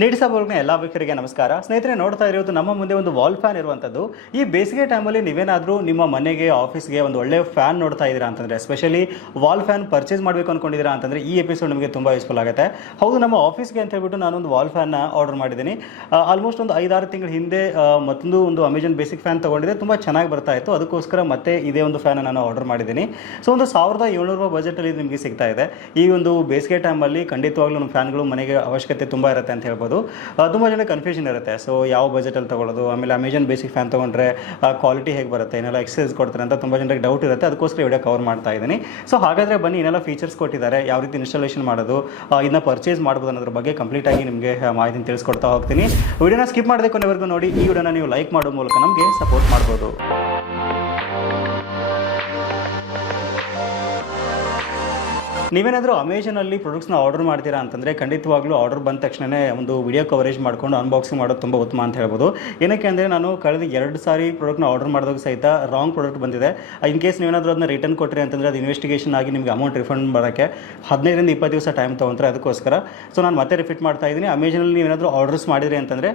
ನೀಡಿ ಸಭೆಗಳನ್ನ ಎಲ್ಲ ವೀಕ್ಷಕರಿಗೆ ನಮಸ್ಕಾರ. ಸ್ನೇಹಿತರೆ, ನೋಡ್ತಾ ಇರೋದು ನಮ್ಮ ಮುಂದೆ ಒಂದು ವಾಲ್ ಫ್ಯಾನ್ ಇರುವಂಥದ್ದು ಈ ಬೇಸಿಗೆ ಟೈಮಲ್ಲಿ ನೀವೇನಾದರೂ ನಿಮ್ಮ ಮನೆಗೆ ಆಫೀಸ್ಗೆ ಒಂದು ಒಳ್ಳೆ ಫ್ಯಾನ್ ನೋಡ್ತಾ ಇದ್ದೀರಾ ಅಂತಂದರೆ ಎಸ್ಪೆಷಲಿ ವಾಲ್ ಫ್ಯಾನ್ ಪರ್ಚೇಸ್ ಮಾಡಬೇಕು ಅನ್ಕೊಂಡಿದ್ದೀರಾ ಅಂತಂದರೆ ಈ ಎಪಿಸೋಡ್ ನಿಮಗೆ ತುಂಬ ಯೂಸ್ಫುಲ್ ಆಗುತ್ತೆ. ಹೌದು, ನಮ್ಮ ಆಫೀಸ್ಗೆ ಅಂತ ಹೇಳ್ಬಿಟ್ಟು ನಾನೊಂದು ವಾಲ್ ಫ್ಯಾನ್ನ ಆರ್ಡರ್ ಮಾಡಿದ್ದೀನಿ. ಆಲ್ಮೋಸ್ಟ್ ಒಂದು ಐದಾರು ತಿಂಗಳ ಹಿಂದೆ ಮತ್ತೊಂದು ಒಂದು ಅಮೆಜಾನ್ ಬೇಸಿಕ್ ಫ್ಯಾನ್ ತೊಗೊಂಡಿದೆ ತುಂಬ ಚೆನ್ನಾಗಿ ಬರ್ತಾ ಇತ್ತು. ಅದಕ್ಕೋಸ್ಕರ ಮತ್ತೆ ಇದೇ ಒಂದು ಫ್ಯಾನ್ ನಾನು ಆರ್ಡರ್ ಮಾಡಿದ್ದೀನಿ. ಸೊ ಒಂದು ಸಾವಿರದ ಏಳ್ನೂರು ರೂಪಾಯಿ ಬಜೆಟಲ್ಲಿ ನಿಮಗೆ ಸಿಗ್ತಾ ಇದೆ. ಈ ಒಂದು ಬೇಸಿಗೆ ಟೈಮಲ್ಲಿ ಖಂಡಿತವಾಗ್ಲೂ ನಮ್ಮ ಫ್ಯಾನ್ಗಳು ಮನೆಗೆ ಅವಶ್ಯಕತೆ ತುಂಬ ಇರುತ್ತೆ ಅಂತ ಹೇಳ್ಬೋದು. ತುಂಬ ಜನ ಕನ್ಫ್ಯೂಷನ್ ಇರುತ್ತೆ. ಸೊ ಯಾವ ಬಜೆಟಲ್ಲಿ ತೊಗೊಳ್ಳೋದು? ಆಮೇಲೆ ಅಮೆಜಾನ್ ಬೇಸಿಕ್ ಫ್ಯಾನ್ ತೊಗೊಂಡ್ರೆ ಕ್ವಾಲಿಟಿ ಹೇಗೆ ಬರುತ್ತೆ? ಏನೆಲ್ಲ ಎಕ್ಸಸೈಸ್ ಕೊಡ್ತಾರೆ ಅಂತ ತುಂಬ ಜನರಿಗೆ ಡೌಟ್ ಇರುತ್ತೆ. ಅದಕ್ಕೋಸ್ಕರ ವಿಡಿಯೋ ಕವರ್ ಮಾಡ್ತಾ ಇದ್ದೀನಿ. ಸೊ ಹಾಗಾದರೆ ಬನ್ನಿ ಏನೆಲ್ಲ ಫೀಚರ್ಸ್ ಕೊಟ್ಟಿದ್ದಾರೆ. ಯಾವ ರೀತಿ ಇನ್ಸ್ಟಾಲೇಷನ್ ಮಾಡೋದು? ಇದನ್ನ ಪರ್ಚೇಸ್ ಮಾಡ್ಬೋದು ಅನ್ನೋದ್ರ ಬಗ್ಗೆ ಕಂಪ್ಲೀಟ್ ಆಗಿ ನಿಮಗೆ ಮಾಹಿತಿ ತಿಳಿಸ್ಕೊಡ್ತಾ ಹೋಗ್ತೀನಿ. ವಿಡಿಯೋನ ಸ್ಕಿಪ್ ಮಾಡದೆ ಕೊನೆವರೆಗೂ ನೋಡಿ. ಈ ವಿಡಿಯೋನ ನೀವು ಲೈಕ್ ಮಾಡೋ ಮೂಲಕ ನಮಗೆ ಸಪೋರ್ಟ್ ಮಾಡ್ಬೋದು. ನೀವೇನಾದರೂ ಅಮೆಝಾನಲ್ಲಿ ಪ್ರಾಡಕ್ಟ್ಸ್ನ ಆರ್ಡರ್ ಮಾಡ್ತೀರಾ ಅಂತಂದರೆ ಖಂಡಿತವಾಗ್ಲೂ ಆರ್ಡರ್ ಬಂದ ತಕ್ಷಣವೇ ಒಂದು ವಿಡಿಯೋ ಕವರೇಜ್ ಮಾಡ್ಕೊಂಡು ಅನ್ಬಾಕ್ಸಿಂಗ್ ಮಾಡೋದು ತುಂಬ ಉತ್ತಮ ಅಂತ ಹೇಳ್ಬೋದು. ಏನಕ್ಕೆ ಅಂದರೆ ನಾನು ಕಳೆದ ಎರಡು ಸಾರಿ ಪ್ರಾಡಕ್ಟ್ನ ಆರ್ಡರ್ ಮಾಡಿದಾಗ ಸಹಿತ ರಾಂಗ್ ಪ್ರಾಡಕ್ಟ್ ಬಂದಿದೆ. ಇನ್ ಕೇಸ್ ನೀವೇನಾದರೂ ಅದನ್ನ ರಿಟರ್ನ್ ಕೊಟ್ಟರೆ ಅಂತಂದರೆ ಅದು ಇನ್ವೆಸ್ಟಿಗೇಷನ್ ಆಗಿ ನಿಮಗೆ ಅಮೌಂಟ್ ರಿಫಂಡ್ ಮಾಡೋಕ್ಕೆ ಹದಿನೈದರಿಂದ ಇಪ್ಪತ್ತು ದಿವಸ ಟೈಮ್ ತೊಗೊಂತಾರೆ ಅದಕ್ಕೋಸ್ಕರ. ಸೊ ನಾನು ಮತ್ತೆ ರಿಪೀಟ್ ಮಾಡ್ತಾ ಇದ್ದೀನಿ. ಅಮೆಝಾನಲ್ಲಿ ನೀವೇನಾದರೂ ಆರ್ಡರ್ಸ್ ಮಾಡಿದ್ರಿ ಅಂತಂದರೆ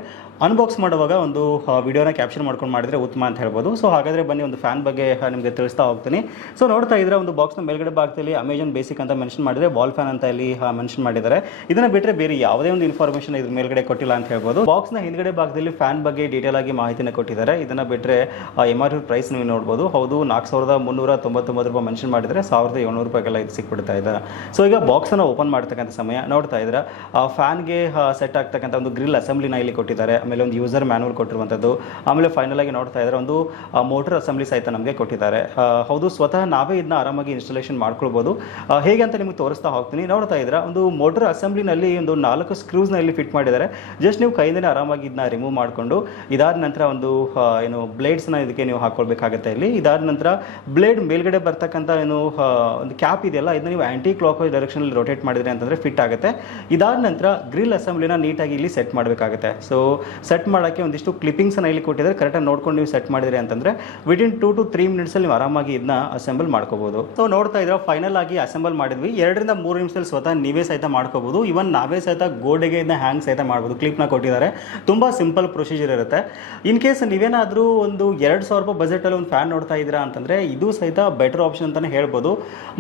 ಅನ್ಬಾಕ್ಸ್ ಮಾಡುವಾಗ ಒಂದು ವಿಡಿಯೋನ ಕ್ಯಾಪ್ಚರ್ ಮಾಡ್ಕೊಂಡು ಮಾಡಿದರೆ ಉತ್ತಮ ಅಂತ ಹೇಳ್ಬೋದು. ಸೊ ಹಾಗಾದರೆ ಬನ್ನಿ ಒಂದು ಫ್ಯಾನ್ ಬಗ್ಗೆ ನಿಮಗೆ ತಿಳಿಸ್ತಾ ಹೋಗ್ತೀನಿ. ಸೊ ನೋಡ್ತಾ ಇದ್ರೆ ಒಂದು ಬಾಕ್ಸ್ನ ಮೇಲ್ಗಡೆ ಭಾಗದಲ್ಲಿ ಅಮೆಜಾನ್ ಬೇಸಿಕ್ ಅಂತ ಮೆನ್ಷನ್ ಮಾಡಿದರೆ ವಾಲ್ ಫ್ಯಾನ್ ಅಂತ ಇಲ್ಲಿ ಮೆನ್ಷನ್ ಮಾಡಿದ್ದಾರೆ. ಇದನ್ನ ಬಿಟ್ಟರೆ ಬೇರೆ ಯಾವುದೇ ಒಂದು ಇನ್ಫಾರ್ಮೇಷನ್ ಇದ್ರ ಮೇಲ್ಗಡೆ ಕೊಟ್ಟಿಲ್ಲ ಅಂತ ಹೇಳ್ಬೋದು. ಬಾಕ್ಸ್ನ ಹಿಂದ್ಗಡೆ ಭಾಗದಲ್ಲಿ ಫ್ಯಾನ್ ಬಗ್ಗೆ ಡೀಟೇಲ್ ಆಗಿ ಮಾಹಿತಿನ ಕೊಟ್ಟಿದ್ದಾರೆ. ಇದನ್ನ ಬಿಟ್ಟರೆ ಎಂ ಆರ್ ಪಿ ಪ್ರೈಸ್ ನೀವು ನೋಡ್ಬೋದು. ಹೌದು, ನಾಲ್ಕು ಸಾವಿರದ ಮುನ್ನೂರ ತೊಂಬತ್ತೊಂಬತ್ತು ರೂಪಾಯಿ ಮೆನ್ಷನ್ ಮಾಡಿದರೆ ಸಾವಿರದ ಏಳ್ನೂರು ರೂಪಾಯಿಗೆಲ್ಲ ಇದು ಸಿಕ್ಬಿಡ್ತಾ ಇದೆ. ಸೊ ಈಗ ಬಾಕ್ಸನ್ನು ಓಪನ್ ಮಾಡ್ತಕ್ಕಂಥ ಸಮಯ. ನೋಡ್ತಾ ಇದ್ರೆ ಫ್ಯಾನ್ಗೆ ಸೆಟ್ ಆಗ್ತಕ್ಕಂಥ ಒಂದು ಗ್ರಿಲ್ ಅಸೆಂಬ್ಲಿನ ಇಲ್ಲಿ ಕೊಟ್ಟಿದ್ದಾರೆ. ಆಮೇಲೆ ಒಂದು ಯೂಸರ್ ಮ್ಯಾನುವಲ್ ಕೊಟ್ಟಿರುವಂಥದ್ದು. ಆಮೇಲೆ ಫೈನಲ್ ಆಗಿ ನೋಡ್ತಾ ಇದ್ರೆ ಒಂದು ಮೋಟರ್ ಅಸೆಂಬ್ಲಿ ಸಹಿತ ನಮಗೆ ಕೊಟ್ಟಿದ್ದಾರೆ. ಹೌದು, ಸ್ವತಃ ನಾವೇ ಇದನ್ನ ಆರಾಮಾಗಿ ಇನ್ಸ್ಟಾಲೇಷನ್ ಮಾಡ್ಕೊಳ್ಬೋದು. ಹೇಗೆ ಅಂತ ನಿಮಗೆ ತೋರಿಸ್ತಾ ಹೋಗ್ತೀನಿ. ನೋಡ್ತಾ ಇದ್ದೀರಾ, ಒಂದು ಮೋಟರ್ ಅಸೆಂಬ್ಲಿನಲ್ಲಿ ಒಂದು ನಾಲ್ಕು ಸ್ಕ್ರೂಸ್ನ ಇಲ್ಲಿ ಫಿಟ್ ಮಾಡಿದ್ದಾರೆ. ಜಸ್ಟ್ ನೀವು ಕೈಯಿಂದ ಆರಾಮಾಗಿ ಇದನ್ನ ರಿಮೂವ್ ಮಾಡಿಕೊಂಡು, ಇದಾದ ನಂತರ ಒಂದು ಏನು ಬ್ಲೇಡ್ಸ್ನ ಇದಕ್ಕೆ ನೀವು ಹಾಕೊಳ್ಬೇಕಾಗುತ್ತೆ ಇಲ್ಲಿ. ಇದಾದ ನಂತರ ಬ್ಲೇಡ್ ಮೇಲ್ಗಡೆ ಬರ್ತಕ್ಕಂಥ ಏನು ಒಂದು ಕ್ಯಾಪ್ ಇದೆಯಲ್ಲ, ಇದನ್ನ ನೀವು ಆ್ಯಂಟಿ ಕ್ಲಾಕ್ ವೈಸ್ ಡೈರೆಕ್ಷನಲ್ಲಿ ರೋಟೇಟ್ ಮಾಡಿದ್ರೆ ಅಂತಂದರೆ ಫಿಟ್ ಆಗುತ್ತೆ. ಇದಾದ ನಂತರ ಗ್ರಿಲ್ ಅಸೆಂಬ್ಲಿನ ನೀಟಾಗಿ ಇಲ್ಲಿ ಸೆಟ್ ಮಾಡಬೇಕಾಗುತ್ತೆ. ಸೊ ಸೆಟ್ ಮಾಡೋಕ್ಕೆ ಒಂದಿಷ್ಟು ಕ್ಲಿಪ್ಪಿಂಗ್ಸನ್ನು ಇಲ್ಲಿ ಕೊಟ್ಟಿದ್ದಾರೆ. ಕರೆಕ್ಟಾಗಿ ನೋಡ್ಕೊಂಡು ನೀವು ಸೆಟ್ ಮಾಡಿದ್ರಿ ಅಂತಂದರೆ ವಿದಿನ್ ಟು ಟು ತ್ರೀ ಮಿನಿಟ್ಸಲ್ಲಿ ನೀವು ಆರಾಮಾಗಿ ಇದನ್ನ ಅಸೆಂಬಲ್ ಮಾಡ್ಕೋಬೋದು. ಸೊ ನೋಡ್ತಾ ಇದ್ರೆ ಫೈನಲ್ ಆಗಿ ಅಸೆಂಬಲ್ ಮಾಡಿದ್ವಿ ಎರಡರಿಂದ ಮೂರು ನಿಮಿಷದಲ್ಲಿ ಸ್ವತಃ ನೀವೇ ಸಹಿತ ಮಾಡ್ಕೋಬೋದು. ಇವನ್ ನಾವೇ ಸಹಿತ ಗೋಡೆಗೆ ಇದನ್ನ ಹ್ಯಾಂಗ್ ಸಹಿತ ಮಾಡ್ಬೋದು. ಕ್ಲಿಪ್ನ ಕೊಟ್ಟಿದ್ದಾರೆ. ತುಂಬ ಸಿಂಪಲ್ ಪ್ರೊಸೀಜರ್ ಇರುತ್ತೆ. ಇನ್ ಕೇಸ್ ನೀವೇನಾದರೂ ಒಂದು ಎರಡು ಸಾವಿರ ರೂಪಾಯಿ ಬಜೆಟಲ್ಲಿ ಒಂದು ಫ್ಯಾನ್ ನೋಡ್ತಾ ಇದ್ದೀರಾ ಅಂತಂದರೆ, ಇದು ಸಹಿತ ಬೆಟರ್ ಆಪ್ಷನ್ ಅಂತಲೇ ಹೇಳ್ಬೋದು.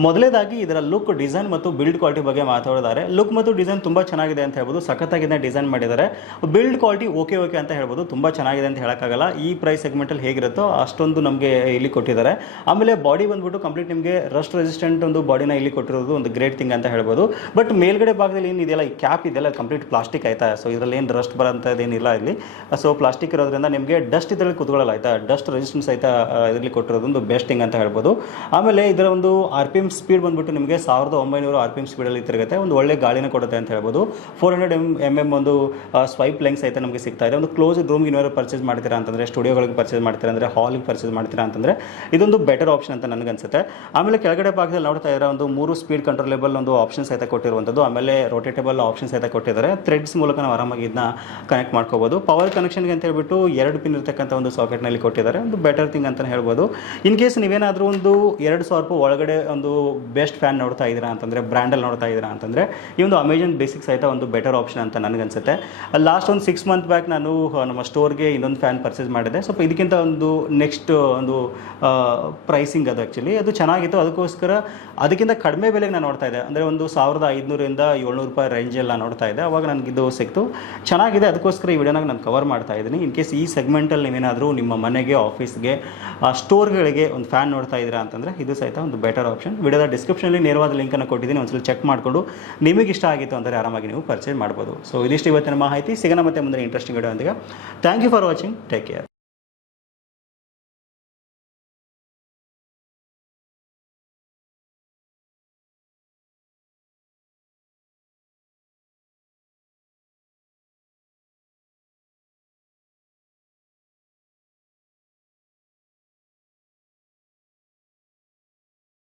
ಮೊದಲೇದಾಗಿ ಇದರ ಲುಕ್ ಡಿಸೈನ್ ಮತ್ತು ಬಿಲ್ಡ್ ಕ್ವಾಲಿಟಿ ಬಗ್ಗೆ ಮಾತಾಡಿದ್ದಾರೆ. ಲುಕ್ ಮತ್ತು ಡಿಸೈನ್ ತುಂಬ ಚೆನ್ನಾಗಿದೆ ಅಂತ ಹೇಳ್ಬೋದು. ಸಖತ್ತಾಗಿ ಇದನ್ನ ಡಿಸೈನ್ ಮಾಡಿದ್ದಾರೆ. ಬಿಲ್ಡ್ ಕ್ವಾಲಿಟಿ ಓಕೆ ಓಕೆ ಅಂತ ಹೇಳ್ಬೋದು. ತುಂಬ ಚೆನ್ನಾಗಿದೆ ಅಂತ ಹೇಳೋಕ್ಕಾಗಲ್ಲ. ಈ ಪ್ರೈಸ್ ಸೆಗ್ಮೆಂಟಲ್ಲಿ ಹೇಗಿರುತ್ತೋ ಅಷ್ಟೊಂದು ನಮಗೆ ಇಲ್ಲಿ ಕೊಟ್ಟಿದ್ದಾರೆ. ಆಮೇಲೆ ಬಾಡಿ ಬಂದ್ಬಿಟ್ಟು ಕಂಪ್ಲೀಟ್ ನಿಮಗೆ ರಸ್ಟ್ ರೆಸಿಸ್ಟೆಂಟ್ ಒಂದು ಬಾಡಿನ ಇಲ್ಲಿ ಕೊಟ್ಟಿರೋದು. ಒಂದು ಗ್ರೇಟ್ ಥಿಂಗ್ ಅಂತ ಹೇಳ್ಬೋದು. ಬಟ್ ಮೇಲ್ಗಡೆ ಭಾಗದಲ್ಲಿ ಏನಿದೆಯಲ್ಲ ಈ ಕ್ಯಾಪ್ ಇದೆಲ್ಲ ಕಂಪ್ಲೀಟ್ ಪ್ಲಾಸ್ಟಿಕ್ ಆಯ್ತಾ? ಸೊ ಇದರಲ್ಲಿ ಏನು ರಸ್ಟ್ ಬರೋಂಥದ್ದೇನಿಲ್ಲ ಇಲ್ಲಿ. ಸೊ ಪ್ಲಾಸ್ಟಿಕ್ ಇರೋದ್ರಿಂದ ನಿಮಗೆ ಡಸ್ಟ್ ಇದರಲ್ಲಿ ಕುತ್ಕೊಳ್ಳಲ್ಲ, ಆಯ್ತಾ? ಡಸ್ಟ್ ರೆಸಿಸ್ಟೆನ್ಸ್ ಆಯ್ತಾ ಇದರಲ್ಲಿ ಕೊಟ್ಟಿರೋದು ಒಂದು ಬೆಸ್ಟ್ ಥಿಂಗ್ ಅಂತ ಹೇಳ್ಬೋದು. ಆಮೇಲೆ ಇದರ ಒಂದು ಆರ್ ಪಿ ಎಂ ಸ್ಪೀಡ್ ಬಂದ್ಬಿಟ್ಟು ನಿಮಗೆ ಸಾವಿರದ ಒಂಬೈನೂರು ಆರ್ ಪಿ ಎಂ ಸ್ಪೀಡಲ್ಲಿ ತಿರುಗುತ್ತೆ. ಒಂದು ಒಳ್ಳೆ ಗಾಳಿನ ಕೊಡುತ್ತೆ ಅಂತ ಹೇಳ್ಬೋದು. Four hundred M M M ಒಂದು ಸ್ವೈಪ್ ಲೆಂಗ್ಸ್ ಸಹಿತ ನಮಗೆ ಸಿಗ್ತಾ ಇದೆ. ಒಂದು ಕ್ಲೋಸ್ ರೂಮ್ಗೆ ಏನಾದ್ರು ಪರ್ಚೇಸ್ ಮಾಡ್ತೀರಾ ಅಂತಂದರೆ ಸ್ಟುಡಿಯೋಗಳಿಗೆ ಪರ್ಚೇಸ್ ಮಾಡ್ತೀರಾ ಅಂದರೆ ಹಾಲಿಗೆ ಪರ್ಚೇಸ್ ಮಾಡ್ತೀರಾ ಅಂತಂದರೆ, ಇದೊಂದು ಬೆಟರ್ ಆಪ್ಷನ್ ಅಂತ ನನಗನ್ಸುತ್ತೆ. ಆಮೇಲೆ ಕೆಳಗಡೆ ಭಾಗದಲ್ಲಿ ನೋಡ್ತಾ ಇದ್ದಾರೆ ಒಂದು ಮೂರು ಸ್ಪೀಡ್ ಕಂಟ್ರೋಲೇಬಲ್ ಒಂದು ಆಪ್ಷನ್ ಸಹಿತ ಕೊಟ್ಟಿರುವಂಥದ್ದು. ಆಮೇಲೆ ರೋಟೇಟೇಬಲ್ ಆಪ್ಷನ್ ಸಹಿತ ಕೊಟ್ಟಿದ್ದಾರೆ. ಥ್ರೆಡ್ಸ್ ಮೂಲಕ ನಾವು ಆರಾಮಾಗಿ ಇದನ್ನ ಕನೆಕ್ಟ್ ಮಾಡ್ಕೋಬೋದು. ಪವರ್ ಕನೆಕ್ಷನ್ಗೆ ಅಂತ ಹೇಳ್ಬಿಟ್ಟು ಎರಡು ಪಿನ್ ಇರ್ತಕ್ಕಂಥ ಒಂದು ಸಾಕೆಟ್ನಲ್ಲಿ ಕೊಟ್ಟಿದ್ದಾರೆ. ಒಂದು ಬೆಟರ್ ಥಿಂಗ್ ಅಂತಲೇ ಹೇಳ್ಬೋದು. ಇನ್ ಕೇಸ್ ನೀವೇನಾದರೂ ಒಂದು ಎರಡು ಸಾವಿರ ರೂಪಾಯಿ ಒಳಗಡೆ ಒಂದು ಬೆಸ್ಟ್ ಫ್ಯಾನ್ ನೋಡ್ತಾ ಇದ್ದೀರಾ ಅಂತಂದರೆ ಬ್ರ್ಯಾಂಡಲ್ಲಿ ನೋಡ್ತಾ ಇದ್ದೀರಾ ಅಂತಂದರೆ, ಈ ಒಂದು ಅಮೆಜಾನ್ ಬೇಸಿಕ್ ಸಹಿತ ಒಂದು ಬೆಟರ್ ಆಪ್ಷನ್ ಅಂತ ನನಗನ್ಸುತ್ತೆ ಲಾಸ್ಟ್ ಒಂದು ಸಿಕ್ಸ್ ಮಂತ್ ಬ್ಯಾಕ್ ನಾನು ನಮ್ಮ ಸ್ಟೋರ್ಗೆ ಇನ್ನೊಂದು ಫ್ಯಾನ್ ಪರ್ಚೇಸ್ ಮಾಡಿದೆ. ಸ್ವಲ್ಪ ಇದಕ್ಕಿಂತ ಒಂದು ನೆಕ್ಸ್ಟ್ ಒಂದು ಪ್ರೈಸಿಂಗ್ ಅದು ಆ್ಯಕ್ಚುಲಿ ಅದು ಚೆನ್ನಾಗಿತ್ತು. ಅದಕ್ಕೋಸ್ಕರ ಅದಕ್ಕಿಂತ ಕಡಿಮೆ ನಾನು ನೋಡ್ತಾ ಇದ್ದೆ. ಅಂದರೆ ಒಂದು ಸಾವಿರದ ಐದುನೂರಿಂದ ಏಳ್ನೂರು ರೂಪಾಯಿ ರೇಂಜಲ್ಲಿ ನಾನು ನೋಡ್ತಾ ಇದ್ದೆ. ಅವಾಗ ನನಗೆ ಇದು ಸಿಕ್ತು. ಚೆನ್ನಾಗಿದೆ. ಅದಕ್ಕೋಸ್ಕರ ಈ ವಿಡಿಯೋನಾಗ ನಾನು ಕವರ್ ಮಾಡ್ತಾ ಇದ್ದೀನಿ. ಇನ್ ಕೇಸ್ ಈ ಸೆಗ್ಮೆಂಟಲ್ಲಿ ನೀವೇನಾದರೂ ನಿಮ್ಮ ಮನೆಗೆ ಆಫೀಸ್ಗೆ ಸ್ಟೋರ್ಗಳಿಗೆ ಒಂದು ಫ್ಯಾನ್ ನೋಡ್ತಾ ಇದ್ದೀರಾ ಅಂತಂದರೆ ಇದು ಸಹಿತ ಒಂದು ಬೆಟರ್ ಆಪ್ಷನ್ ವಿಡಿಯೋದ ಡಿಸ್ಕ್ರಿಪ್ಷನಲ್ಲಿ ನೇರವಾದ ಲಿಂಕನ್ನು ಕೊಟ್ಟಿದ್ದೀನಿ. ಒಂದ್ಸಲ ಚೆಕ್ ಮಾಡಿಕೊಂಡು ನಿಮಗೆ ಇಷ್ಟ ಆಗಿತ್ತು ಅಂದರೆ ಆರಾಮಾಗಿ ನೀವು ಪರ್ಚೇಸ್ ಮಾಡ್ಬೋದು. ಸೊ ಇದಿಷ್ಟು ಇವತ್ತಿನ ಮಾಹಿತಿ. ಸಿಗೋಣ ಮತ್ತೆ ಮುಂದೆ ಇಂಟ್ರೆಸ್ಟಿಂಗ್ ವಿಡಿಯೋ ಅಂದಾಗ thank you for watching take care